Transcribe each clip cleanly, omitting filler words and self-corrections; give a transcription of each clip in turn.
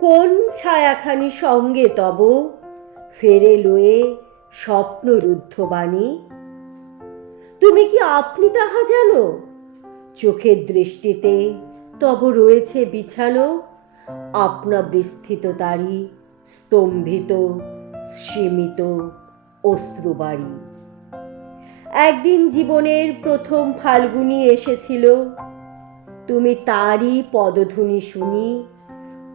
কোন ছায়াখানি সঙ্গে তব ফেরে লয়ে স্বপ্নরুদ্ধ বাণী? তুমি কি আপনি তাহা জানো? চোখের দৃষ্টিতে তব রয়েছে বিছানো আপনা বিস্তৃত তারি স্তম্ভিত সীমিত অশ্রুবাড়ি। একদিন জীবনের প্রথম ফাল্গুনী এসেছিল, তুমি তারই পদধ্বনি শুনি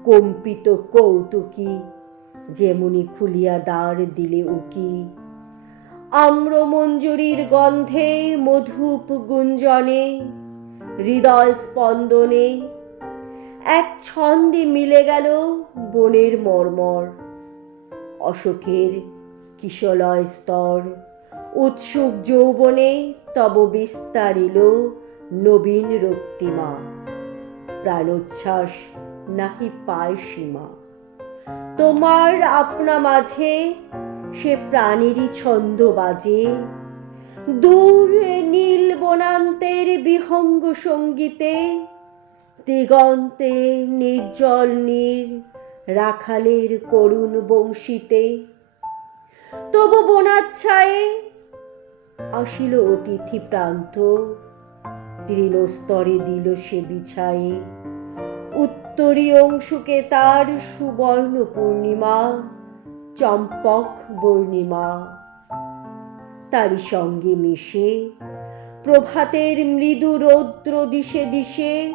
কম্পিত কৌতুকী যেমনি খুলিয়া দ্বার দিলে উকি। আম্রমঞ্জরীর গন্ধে মধুপ গুঞ্জনে হৃদয় স্পন্দনে এক ছন্দে মিলে গেল বনের মর্মর। অশোকের কিশলয় স্তর উৎসুক যৌবনে তব বিস্তারিল নবীন রক্তিমা। প্রাণোচ্ছ্বাস নাহি পায় সীমা। তোমার আপনা মাঝে সে প্রাণেরই ছন্দ বাজে। দূর নীল বনান্তের বিহঙ্গ সঙ্গীতে দিগন্তে নির্জল নীর রাখালের করুণ বংশীতে। তবু বনাচ্ছায়ে আসিল অতিথি প্রান্ত, তৃণস্তরে দিল সে বিছায়ে। উত্তরী অংশুকে তার সুবর্ণ পূর্ণিমা চম্পক বর্ণিমা। তারই সঙ্গে মিশে প্রভাতের মৃদু রৌদ্র দিশে দিশে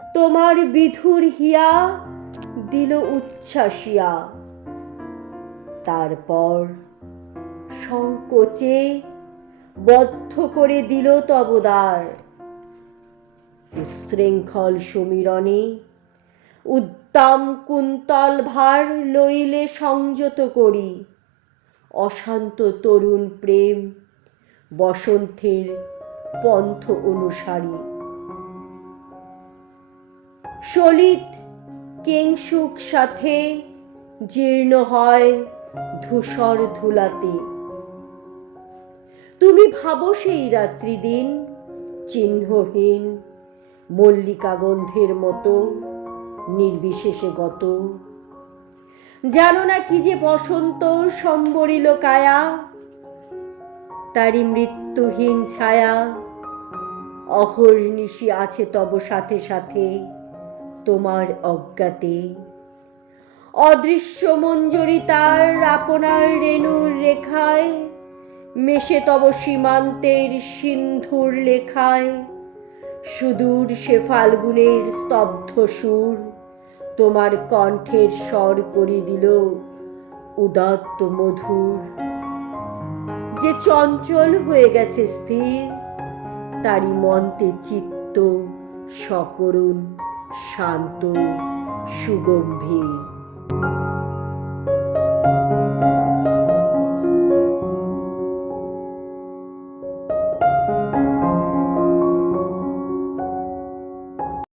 তোমার বিধুর হিয়া দিল উচ্ছ্বাসিয়া। তারপর সংকোচে বদ্ধ করে দিল তব দ্বার। উচ্ছৃঙ্খল সমীরণে উদ্দাম কুন্তল ভার লইলে সংযত করি। অশান্ত তরুণ প্রেম বসন্তের পন্থ অনুসারী। সলিত কিংসুক সাথে জীর্ণ হয় ধূসর ধুলাতে। তুমি ভাবো সেই রাত্রি দিন চিহ্নহীন মল্লিকা গন্ধের মতো নির্বিশেষে গত। জানো না কি যে বসন্ত সম্বরিল কায়া, তারই মৃত্যুহীন ছায়া অহর্নিশি আছে তব সাথে সাথে তোমার অজ্ঞাতে। অদৃশ্য মঞ্জরি তার আপনার রেণুর রেখায় মেশে তব সীমান্তের সিন্ধুর লেখায়। সুদূর সে ফাল্গুনের স্তব্ধ সুর তোমার কণ্ঠের স্বর করে দিল উদাত্ত মধুর। যে চঞ্চল হয়ে গেছে স্থির, তারই মন্তে চিত্ত সকরুণ শান্ত সুগম্ভীর।